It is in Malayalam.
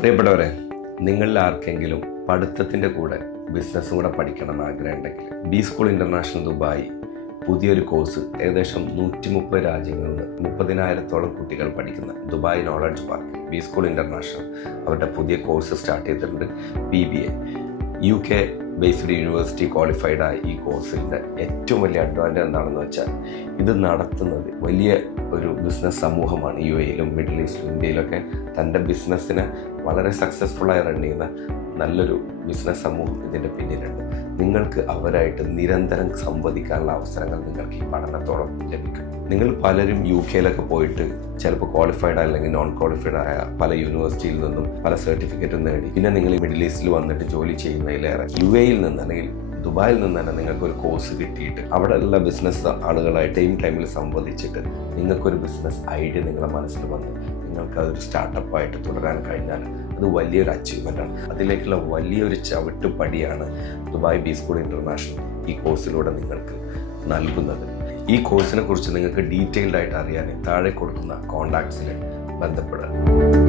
പ്രിയപ്പെട്ടവരെ നിങ്ങളിൽ ആർക്കെങ്കിലും പഠിത്തത്തിന്റെ കൂടെ ബിസിനസ്സും കൂടെ പഠിക്കണം എന്ന് ആഗ്രഹം ഉണ്ടെങ്കിൽ ബി സ്കൂൾ ഇന്റർനാഷണൽ ദുബായി പുതിയൊരു കോഴ്സ് ഏകദേശം നൂറ്റി മുപ്പത് രാജ്യങ്ങളിൽ നിന്ന് മുപ്പതിനായിരത്തോളം കുട്ടികൾ പഠിക്കുന്ന Dubai knowledge park B school international. അവരുടെ പുതിയ കോഴ്സ് സ്റ്റാർട്ട് ചെയ്തിട്ടുണ്ട് B B A. U K based university qualified ആയ ഈ കോഴ്സിന്റെ ഏറ്റവും വലിയ അഡ്വാന്റേജ് എന്താണെന്ന് വെച്ചാൽ ഇത് നടത്തുന്നത് വലിയ ഒരു ബിസിനസ് സമൂഹമാണ് യു എയിലും മിഡിൽ ഈസ്റ്റിലും ഇന്ത്യയിലൊക്കെ തന്റെ ബിസിനസ്സിനെ വളരെ സക്സസ്ഫുള്ളായി റൺ ചെയ്യുന്ന നല്ലൊരു ബിസിനസ് സമൂഹം ഇതിന്റെ പിന്നിലുണ്ട്. നിങ്ങൾക്ക് അവരായിട്ട് നിരന്തരം സംവദിക്കാനുള്ള അവസരങ്ങൾ നിങ്ങൾക്ക് ഈ പഠനത്തോടൊപ്പം ലഭിക്കും. നിങ്ങൾ പലരും യു കെയിലൊക്കെ പോയിട്ട് ചിലപ്പോൾ ക്വാളിഫൈഡ് അല്ലെങ്കിൽ നോൺ ക്വാളിഫൈഡ് ആയ പല യൂണിവേഴ്സിറ്റിയിൽ നിന്നും പല സർട്ടിഫിക്കറ്റും നേടി. പിന്നെ നിങ്ങൾ ഈ മിഡിൽ ഈസ്റ്റിൽ വന്നിട്ട് ജോലി ചെയ്യുന്നതിലേറെ യു എയിൽ നിന്ന് അല്ലെങ്കിൽ ദുബായിൽ നിന്ന് തന്നെ നിങ്ങൾക്ക് ഒരു കോഴ്സ് കിട്ടിയിട്ട് അവിടെയുള്ള ബിസിനസ് ആളുകളായി ടൈം ടൈമിൽ സംവദിച്ചിട്ട് നിങ്ങൾക്കൊരു ബിസിനസ് ഐഡിയ നിങ്ങളുടെ മനസ്സിൽ വന്ന് നിങ്ങൾക്ക് അതൊരു സ്റ്റാർട്ടപ്പായിട്ട് തുടരാൻ കഴിഞ്ഞാൽ അത് വലിയൊരു അച്ചീവ്മെന്റ് ആണ്. അതിലേക്കുള്ള വലിയൊരു ചവിട്ടുപടിയാണ് ദുബായ് ബി സ്കൂൾ ഇന്റർനാഷണൽ ഈ കോഴ്സിലൂടെ നിങ്ങൾക്ക് നൽകുന്നത്. ഈ കോഴ്സിനെ കുറിച്ച് നിങ്ങൾക്ക് ഡീറ്റെയിൽഡ് ആയിട്ട് അറിയാൻ താഴെ കൊടുക്കുന്ന കോൺടാക്ട്സിൽ ബന്ധപ്പെടുക.